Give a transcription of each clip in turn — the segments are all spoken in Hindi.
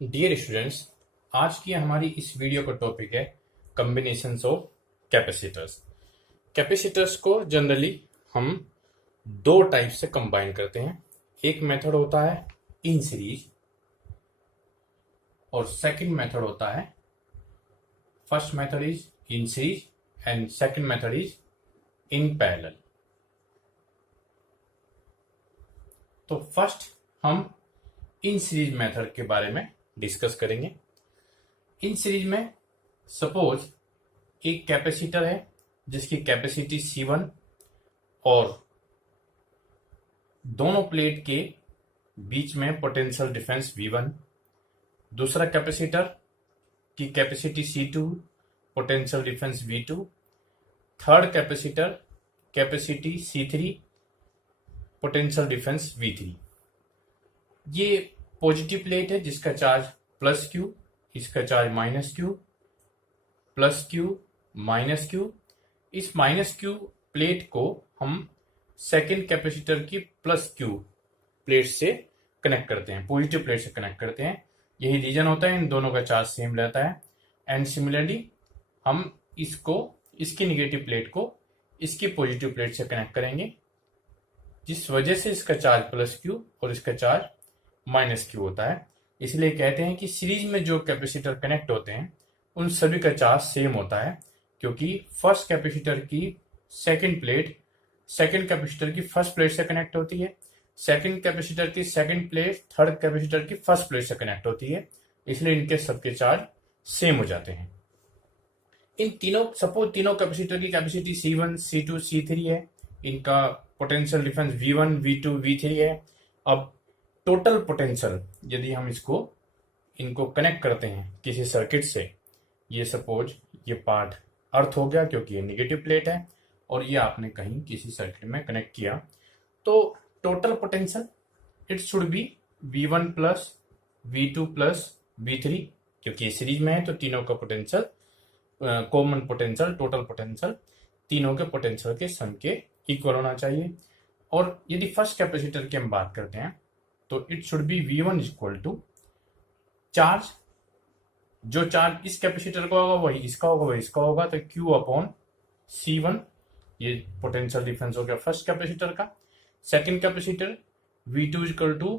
डियर स्टूडेंट्स, आज की हमारी इस वीडियो का टॉपिक है कॉम्बिनेशंस ऑफ कैपेसिटर्स। कैपेसिटर्स को जनरली हम दो टाइप से कंबाइन करते हैं। एक मेथड होता है इन सीरीज और सेकंड मेथड होता है, first method is in series and second method is in parallel. तो फर्स्ट हम इन सीरीज मेथड के बारे में डिस्कस करेंगे। इन सीरीज में सपोज एक कैपेसिटर है जिसकी कैपेसिटी C1 और दोनों प्लेट के बीच में पोटेंशियल डिफरेंस V1, दूसरा कैपेसिटर की capacity C2, potential difference V2, third capacitor capacity C3, potential difference V3। ये पॉजिटिव प्लेट है जिसका चार्ज प्लस Q, इसका charge minus Q, plus Q minus Q। इस माइनस Q प्लेट को हम सेकेंड कैपेसिटर की प्लस Q प्लेट से कनेक्ट करते हैं, पॉजिटिव प्लेट से कनेक्ट करते हैं। यही रीजन होता है, इन दोनों का चार्ज सेम रहता है। एंड सिमिलरली हम इसकी निगेटिव प्लेट को इसकी पॉजिटिव प्लेट से कनेक्ट करेंगे, जिस वजह से इसका चार्ज प्लस Q और इसका चार्ज माइनस Q होता है। इसलिए कहते हैं कि सीरीज में जो कैपेसिटर कनेक्ट होते हैं उन सभी का चार्ज सेम होता है, क्योंकि फर्स्ट कैपेसिटर की सेकंड प्लेट सेकंड कैपेसिटर की फर्स्ट प्लेट से कनेक्ट होती है, सेकंड कैपेसिटर की सेकंड प्लेट थर्ड कैपेसिटर की फर्स्ट प्लेट से कनेक्ट होती है। इसलिए इनके सबके चार्ज सेम हो जाते हैं। इन तीनों सपोज तीनों कैपेसिटर की कैपेसिटी C1, C2, C3 है। इनका potential difference V1, V2, V3 है। अब टोटल पोटेंशियल यदि हम इनको कनेक्ट करते हैं किसी सर्किट से, ये सपोज ये पार्ट अर्थ हो गया क्योंकि ये निगेटिव प्लेट है, और ये आपने कहीं किसी सर्किट में कनेक्ट किया, तो total potential it should be V1 plus V2 plus V3। क्योंकि ये सीरीज में है तो तीनों का potential common potential, total potential तीनों के पोटेंशियल के सम के इक्वल होना चाहिए। और यदि फर्स्ट कैपेसिटर की हम बात करते हैं तो it should be V1 equal to charge, जो चार्ज इस कैपेसिटर का होगा वही इसका होगा, वही इसका होगा, तो Q अपॉन C1। ये पोटेंशियल डिफरेंस हो गया फर्स्ट कैपेसिटर का। Second capacitor V2 equal to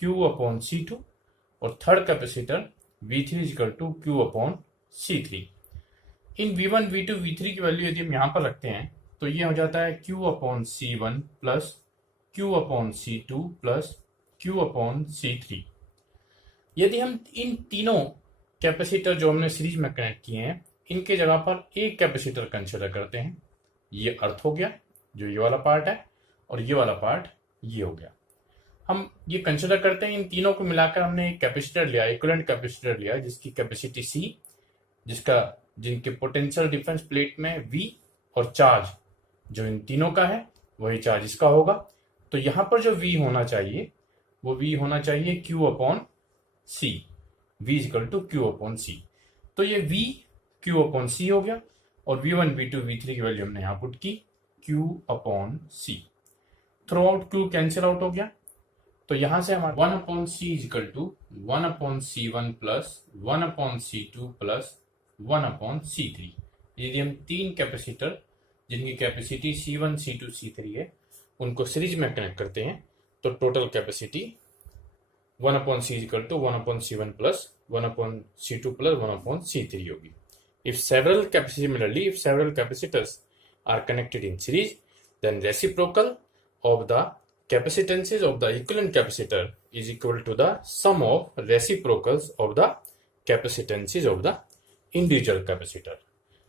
Q upon C2 और third capacitor V3 equal to Q upon C3। इन V1, V2, V3 की वैल्यू यदि हम यहाँ पर रखते हैं तो ये हो जाता है Q upon C1 plus Q upon C2 plus Q upon C3। यदि हम इन तीनों कैपेसिटर जो हमने सीरीज में कनेक्ट किए हैं इनके जगह पर एक कैपेसिटर कंसिडर करते हैं, ये अर्थ हो गया जो ये वाला पार्ट है, और ये वाला पार्ट ये हो गया। हम ये कंसिडर करते हैं, इन तीनों को मिलाकर हमने एक कैपेसिटर लिया, इक्विवेलेंट कैपेसिटर लिया जिसकी कैपेसिटी C, जिनके पोटेंशियल डिफरेंस प्लेट में V और चार्ज जो इन तीनों का है वही चार्ज इसका होगा। तो यहां पर जो V होना चाहिए वो V होना चाहिए Q upon C, V equal to Q upon C। तो ये V Q अपॉन C हो गया, और V1, V2, V3 की वैल्यू हमने यहां पुट की Q upon C। Throughout Q cancel out हो गया, तो यहां से हमारा 1 upon C equal to 1 upon C1 plus 1 upon C2 plus 1 upon C3। यदि हम तीन कैपेसिटर जिनकी कैपेसिटी C1, C2, C3 है उनको सीरीज में कनेक्ट करते हैं तो total capacity 1 upon C equal to 1 upon C1 plus 1 upon C2 plus 1 upon C3 होगी। If several capacitors are connected in series, then reciprocal of the capacitances of the equivalent capacitor is equal to the sum of reciprocals of the capacitances of the individual capacitor.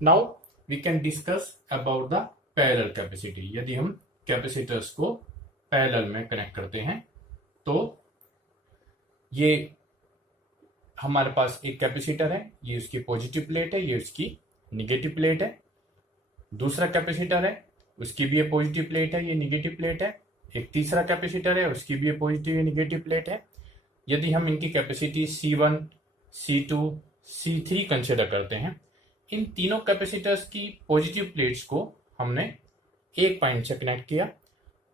Now we can discuss about the parallel capacity। यदि हम कैपेसिटर्स को पैरेलल में कनेक्ट करते हैं तो ये हमारे पास एक कैपेसिटर है, ये उसकी पॉजिटिव प्लेट है, ये उसकी निगेटिव प्लेट है। दूसरा कैपेसिटर है, उसकी भी ये पॉजिटिव प्लेट है, ये निगेटिव प्लेट है। एक तीसरा कैपेसिटर है, उसकी भी ये पॉजिटिव या निगेटिव प्लेट है। यदि हम इनकी capacity C1, C2, C3 consider करते हैं, इन तीनों कैपेसिटर्स की पॉजिटिव प्लेट्स को हमने एक पॉइंट से कनेक्ट किया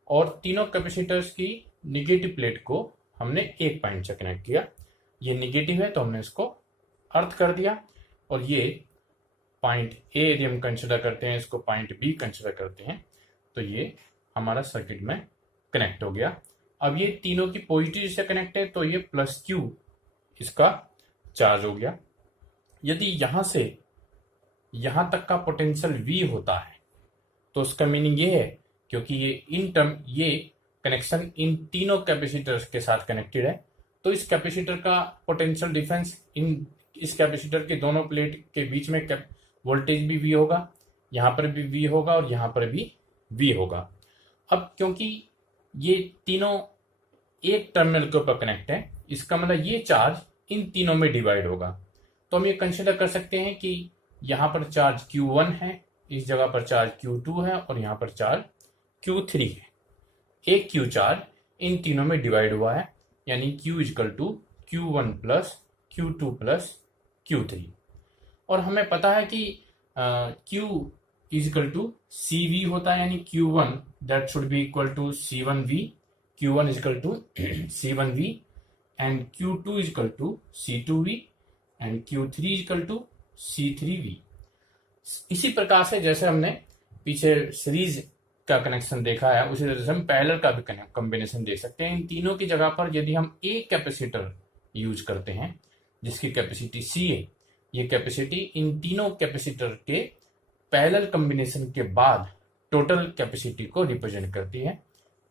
और तीनों कैपेसिटर्स की निगेटिव प्लेट को हमने एक पॉइंट से कनेक्ट किया। ये निगेटिव है तो हमने इसको अर्थ कर दिया, और ये पॉइंट ए यदि हम कंसिडर करते हैं, इसको पॉइंट बी कंसिडर करते हैं, तो ये हमारा सर्किट में कनेक्ट हो गया। अब ये तीनों की पॉजिटिव से कनेक्ट है तो ये प्लस क्यू इसका चार्ज हो गया। यदि यहां से यहां तक का पोटेंशियल V होता है तो उसका मीनिंग ये है, क्योंकि ये कनेक्शन इन तीनों कैपेसिटर्स के साथ कनेक्टेड है, तो इस कैपेसिटर का पोटेंशियल डिफरेंस इस कैपेसिटर के दोनों प्लेट के बीच में वोल्टेज भी V होगा, यहां पर भी V होगा और यहां पर भी V होगा। अब क्योंकि ये तीनों एक टर्मिनल के ऊपर कनेक्ट है, इसका मतलब ये चार्ज इन तीनों में डिवाइड होगा। तो हम ये कंसिडर कर सकते हैं कि यहां पर चार्ज Q1 है, इस जगह पर चार्ज Q2 है और यहां पर चार्ज Q3 है। एक Q चार्ज इन तीनों में डिवाइड हुआ है, यानी Q equal to Q1 plus Q2 plus Q3। और हमें पता है कि Q इजकल टू CV होता है, यानी Q1 that should be equal to C1V, Q1 equal to C1V and Q2 equal to C2V and Q3 equal to C3V। इसी प्रकार से जैसे हमने पीछे सीरीज का कनेक्शन देखा है, उसी तरह से हम पैरेलल का भी कॉम्बिनेशन देख सकते हैं। इन तीनों की जगह पर यदि हम एक कैपेसिटर यूज करते हैं जिसकी कैपेसिटी C है, ये कैपेसिटी इन तीनों कैपेसिटर के पैरेलल कॉम्बिनेशन के बाद टोटल कैपेसिटी को रिप्रेजेंट करती है।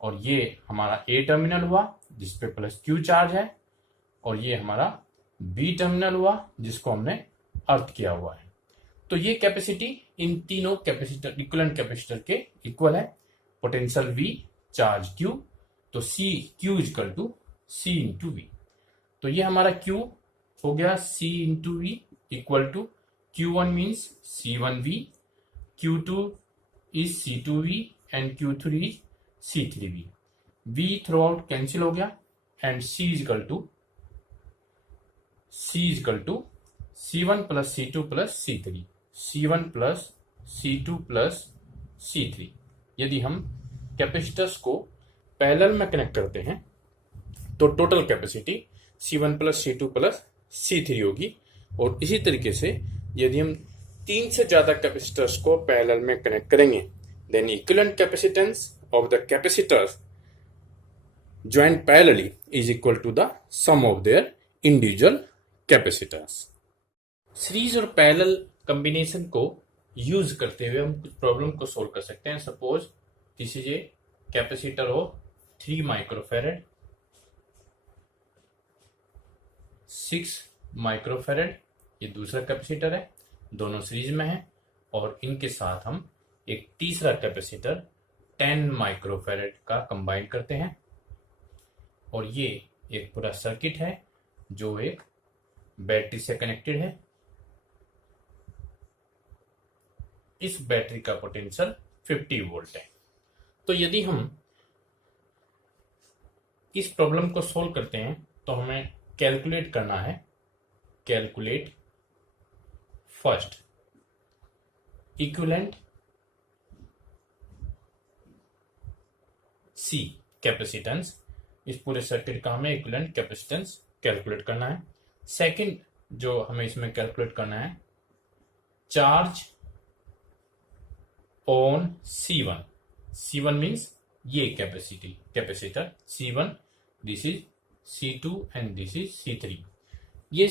और ये हमारा A टर्मिनल हुआ जिसपे प्लस Q चार्ज है, और ये हमारा B टर्मिनल हुआ जिसको हमने अर्थ किया हुआ है। तो ये कैपेसिटी इन तीनों कैपेसिटर इक्विवेलेंट कैपेसिटर के इक्वल है, पोटेंशियल V चार्ज Q, तो Q equal to C into V। तो ये हमारा Q हो गया C into V equal to Q1 means C1V, Q2 is C2V and Q3 is C3V। V through out cancel हो गया and C equal to C1 plus C2 plus C3, C1 plus C2 plus C3। यदि हम कैपेसिटर्स को पैरेलल में कनेक्ट करते हैं तो total capacity C1 plus C2 plus C3 होगी। और इसी तरीके से यदि हम 3 से ज्यादा कैपेसिटर्स को पैरेलल में कनेक्ट करेंगे, then equivalent capacitance of the capacitors joined parallelly is equal to the sum of their individual capacitors। Series और पैरेलल कॉम्बिनेशन को यूज करते हुए हम कुछ प्रॉब्लम को सोल्व कर सकते हैं। Suppose this is a capacitor of 3 microfarad, 6 microfarad, ये दूसरा कैपेसिटर है, दोनों सीरीज में है। और इनके साथ हम एक तीसरा कैपेसिटर 10 माइक्रोफेरेड का कंबाइन करते हैं, और ये एक पूरा सर्किट है जो एक बैटरी से कनेक्टेड है। इस बैटरी का पोटेंशियल 50 वोल्ट है। तो यदि हम इस प्रॉब्लम को सोल्व करते हैं तो हमें कैलकुलेट करना है, calculate first equivalent C capacitance. इस पूरे सर्किट का हमें इक्विवेलेंट कैपेसिटेंस कैलकुलेट करना है। सेकंड जो हमें इसमें कैलकुलेट करना है, charge on C1। C1 means ये capacitor C1, this is C2 and this is C3। ये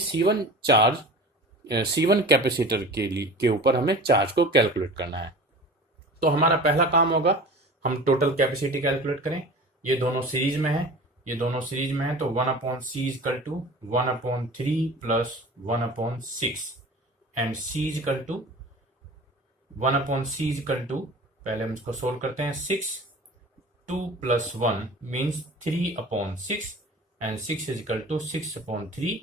C1 कैपेसिटर के ऊपर हमें चार्ज को कैलकुलेट करना है। तो हमारा पहला काम होगा हम टोटल कैपेसिटी कैलकुलेट करें। ये दोनों सीरीज में है, तो 1/C equal to 1/3 plus 1/6 and C equal to 1/C equal to, पहले हम इसको सोल्व करते हैं, 6, 2 plus 1 means 3/6 and 6 equal to 6/3,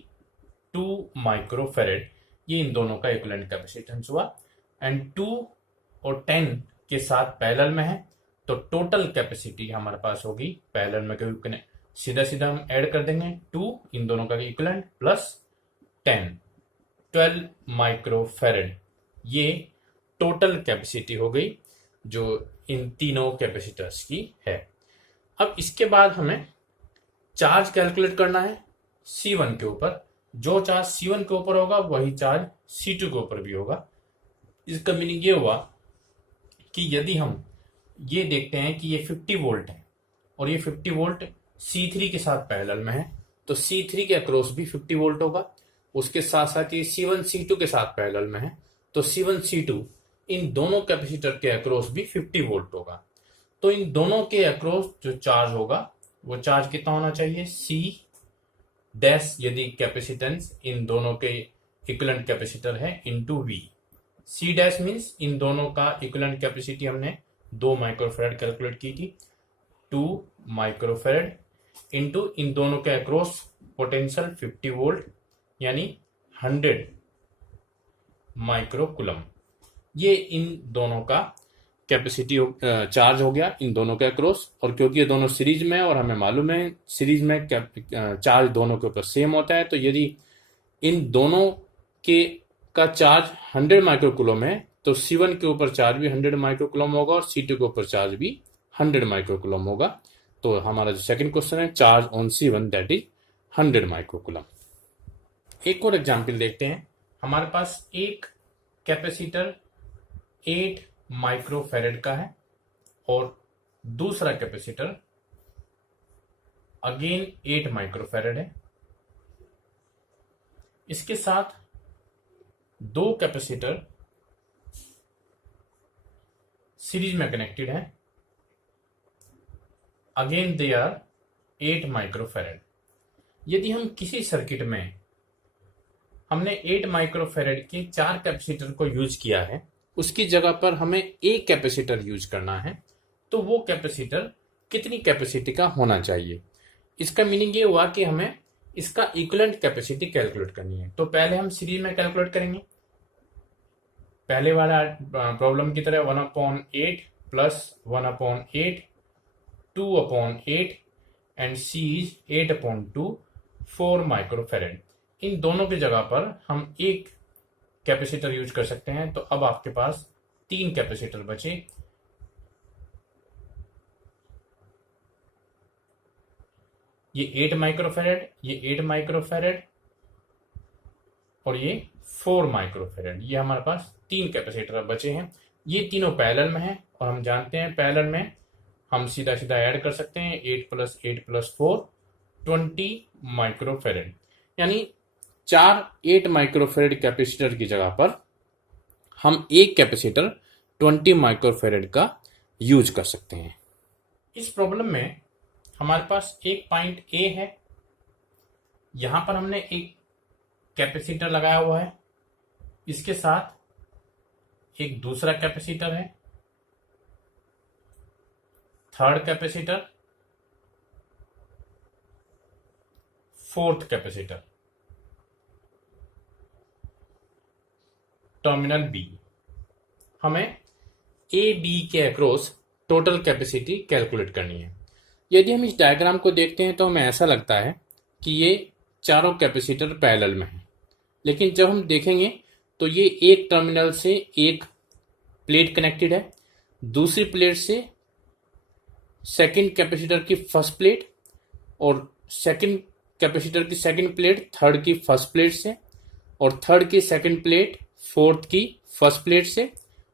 2 microfarad. ये इन दोनों का इक्विवेलेंट कैपेसिटेंस हुआ। एंड 2 और 10 के साथ पैरेलल में है, तो टोटल कैपेसिटी हमारे पास होगी पैरेलल में, क्योंकि सीधा सीधा हम ऐड कर देंगे 2 इन दोनों का इक्विवेलेंट प्लस 10, 12 माइक्रोफेरेड। ये टोटल कैपेसिटी हो गई जो इन तीनों कैपेसिटर्स की है। अब इसके बाद हमें चार्ज कैलकुलेट करना है C1 के ऊपर। जो चार्ज C1 के ऊपर होगा वही चार्ज C2 के ऊपर भी होगा। इसका मीनिंग ये हुआ कि यदि हम ये देखते हैं कि ये 50 वोल्ट है और ये 50 वोल्ट C3 के साथ पैरेलल में है, तो C3 के अक्रॉस भी 50 वोल्ट होगा। उसके साथ साथ ये C1 C2 के साथ पैरेलल में है, तो C1 C2 इन दोनों कैपेसिटर के अक्रॉस भी 50 वोल्ट होगा। तो इन दोनों के अक्रॉस जो चार्ज होगा वो चार्ज कितना होना चाहिए, C डैश यदि कैपेसिटेंस इन दोनों के इक्विवेलेंट कैपेसिटर है into V। C dash means in दोनों का इक्विवेलेंट कैपेसिटी हमने 2 माइक्रोफैराड कैलकुलेट की थी, 2 माइक्रोफैराड इंटू इन दोनों के अक्रॉस पोटेंशियल 50 वोल्ट यानी 100 माइक्रोकुलम। ये इन दोनों का कैपेसिटी चार्ज हो गया इन दोनों के अक्रॉस। और क्योंकि ये दोनों सीरीज में है और हमें मालूम है सीरीज में चार्ज दोनों के ऊपर सेम होता है, तो यदि इन दोनों के का चार्ज 100 माइक्रोकुलम है तो C1 के ऊपर चार्ज भी 100 माइक्रोकुलम होगा और C2 के ऊपर चार्ज भी 100 माइक्रोकुलम होगा। तो हमारा जो सेकंड क्वेश्चन है, charge on C1 that is 100 microcoulomb. एक और एग्जाम्पल देखते हैं। हमारे पास एक कैपेसिटर 8 माइक्रोफैराड का है और दूसरा कैपेसिटर अगेन 8 माइक्रोफैराड है। इसके साथ दो कैपेसिटर सीरीज में कनेक्टेड है, अगेन दे आर 8 माइक्रोफैराड। यदि हम किसी सर्किट में हमने 8 माइक्रोफैराड के 4 कैपेसिटर को यूज किया है, उसकी जगह पर हमें एक कैपेसिटर यूज करना है, तो वो कैपेसिटर कितनी कैपेसिटी का होना चाहिए। इसका मीनिंग ये हुआ कि हमें इसका इक्विवेलेंट कैपेसिटी कैलकुलेट करनी है। तो पहले हम सीरीज में कैलकुलेट करेंगे, पहले वाला प्रॉब्लम की तरह 1/8 plus 1/8 2/8 and C is 8/2 4 microfarad. इन दोनों की जगह पर हम एक कैपेसिटर यूज कर सकते हैं। तो अब आपके पास 3 कैपेसिटर बचे, ये 8 माइक्रोफैराड, ये 8 माइक्रोफैराड और ये 4 माइक्रोफैराड। ये हमारे पास 3 कैपेसिटर बचे हैं। ये तीनों पैरेलल में हैं और हम जानते हैं पैरेलल में हम सीधा सीधा ऐड कर सकते हैं 8 + 8 + 4 20 माइक्रोफैराड। यानी 4 8 माइक्रोफैराड कैपेसिटर की जगह पर हम एक कैपेसिटर 20 माइक्रोफैराड का यूज कर सकते हैं। इस प्रॉब्लम में हमारे पास एक पॉइंट ए है, यहां पर हमने एक कैपेसिटर लगाया हुआ है, इसके साथ एक दूसरा कैपेसिटर है, third capacitor, fourth capacitor, terminal B. हमें ए बी के अक्रॉस टोटल कैपेसिटी कैलकुलेट करनी है। यदि हम इस डायग्राम को देखते हैं तो हमें ऐसा लगता है कि ये चारों कैपेसिटर पैरेलल में हैं, लेकिन जब हम देखेंगे तो ये एक टर्मिनल से एक प्लेट कनेक्टेड है, दूसरी प्लेट से सेकंड कैपेसिटर की फर्स्ट प्लेट और सेकंड कैपेसिटर की सेकंड प्लेट थर्ड की फर्स्ट प्लेट से और थर्ड की सेकंड प्लेट फोर्थ की फर्स्ट प्लेट से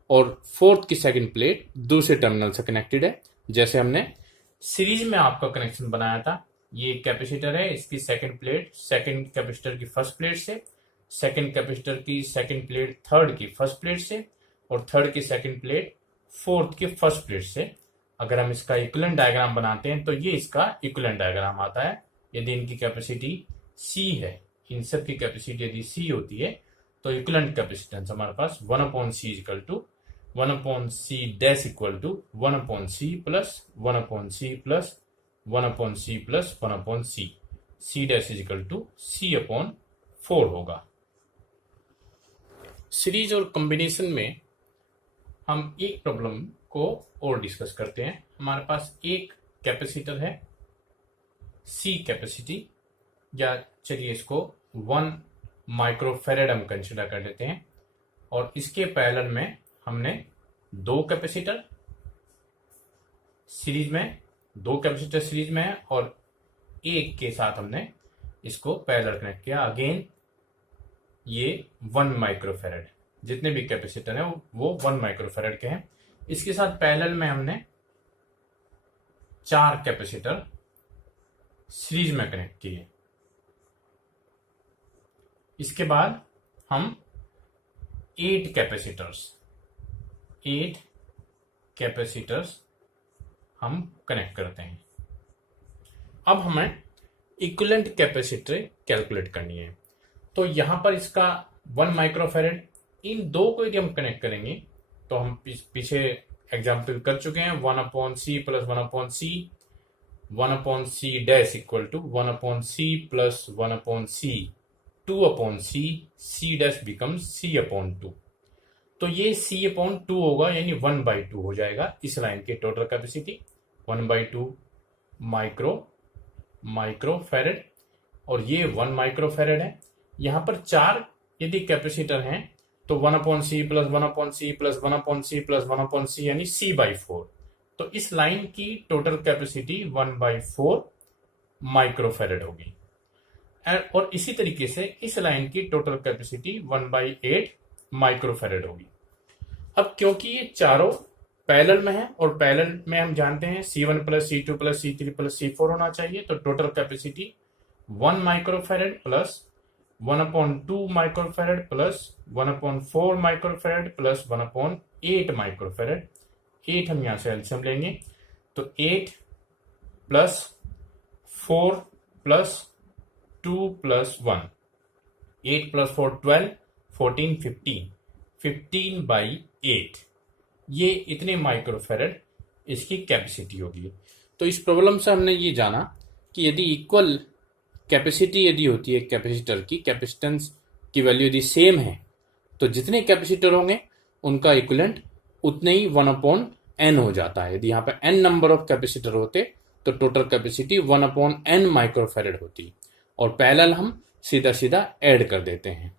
और फोर्थ की सेकंड प्लेट दूसरे टर्मिनल से कनेक्टेड है। जैसे हमने सीरीज में आपका कनेक्शन बनाया था, ये कैपेसिटर है, इसकी सेकंड प्लेट सेकंड कैपेसिटर की फर्स्ट प्लेट से, सेकंड कैपेसिटर की सेकंड प्लेट थर्ड की फर्स्ट प्लेट से और थर्ड की सेकंड प्लेट फोर्थ की फर्स्ट प्लेट से। अगर हम इसका इक्विवेलेंट डायग्राम बनाते हैं तो ये इसका इक्विवेलेंट डायग्राम आता है। यदि इनकी कैपेसिटी C है, इन सब की कैपेसिटी यदि C होती है तो इक्विवेलेंट कैपेसिटेंस हमारे पास 1/C = 1/C dash equal to 1/C plus 1/C plus 1/C plus 1/C, C dash = C/4 होगा। सीरीज और कॉम्बिनेशन में हम एक प्रॉब्लम को और डिस्कस करते हैं। हमारे पास एक कैपेसिटर है C कैपेसिटी, या चलिए इसको 1 माइक्रोफैराड हम कंसिडर कर लेते हैं, और इसके पैरेलल में हमने दो कैपेसिटर सीरीज में, दो कैपेसिटर सीरीज में है और एक के साथ हमने इसको पैरेलल कनेक्ट किया। अगेन ये 1 माइक्रोफेरेड, जितने भी कैपेसिटर हैं वो 1 माइक्रोफेरेड के हैं। इसके साथ पैरेलल में हमने 4 कैपेसिटर सीरीज में कनेक्ट किए। इसके बाद हम 8 कैपेसिटर्स हम कनेक्ट करते हैं। अब हमें इक्विवेलेंट कैपेसिटर कैलकुलेट करनी है। तो यहां पर इसका 1 माइक्रोफेरेड, इन दो को यदि हम कनेक्ट करेंगे तो हम पीछे एग्जाम्पल कर चुके हैं। 1/c plus 1/c, 1/c dash equal to 1/c plus 1/c, 2/c, c dash becomes c/2। तो ये c/2 होगा, यानी 1/2 हो जाएगा इस लाइन की टोटल कैपेसिटी 1/2 माइक्रोफेरेड, और ये 1 माइक्रोफेरेड है। यहां पर 4 यदि कैपेसिटर हैं तो 1/c plus 1/c plus 1/c plus 1/c यानी c/4। तो इस लाइन की टोटल कैपेसिटी 1/4 माइक्रोफेरेड होगी। और इसी तरीके से इस लाइन की टोटल कैपेसिटी 1/8 माइक्रोफेरेड होगी। अब क्योंकि ये चारों पैरेलल में है और पैरेलल में हम जानते हैं C1 plus C2 plus C3 plus C4 होना चाहिए, तो total capacity 1 microfarad plus 1/2 microfarad plus 1/4 microfarad plus 1/8 microfarad. 8 हम यहां से एलसीएम लेंगे तो 8 प्लस 4 प्लस 2 प्लस 1, 8 प्लस 4 12, 14 15, 15/8, ये इतने माइक्रोफेरेड इसकी कैपेसिटी होगी। तो इस प्रॉब्लम से हमने ये जाना कि यदि इक्वल कैपेसिटी यदि होती है कैपेसिटर की, कैपेसिटेंस की वैल्यू यदि सेम है, तो जितने कैपेसिटर होंगे उनका इक्विवेलेंट उतने ही 1/n हो जाता है। यदि यहाँ पे n नंबर ऑफ कैपेसिटर होते तो टोटल कैपेसिटी 1/n माइक्रोफेरेड होती, और पैरेलल हम सीधा सीधा ऐड कर देते हैं।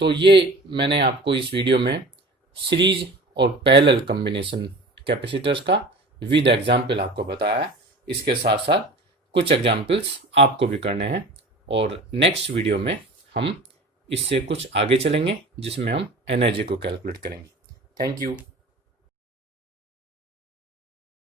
तो ये मैंने आपको इस वीडियो में सीरीज और पैरेलल कॉम्बिनेशन कैपेसिटर्स का विद एग्जाम्पल आपको बताया है। इसके साथ साथ कुछ एग्जाम्पल्स आपको भी करने हैं, और नेक्स्ट वीडियो में हम इससे कुछ आगे चलेंगे जिसमें हम एनर्जी को कैलकुलेट करेंगे। Thank you.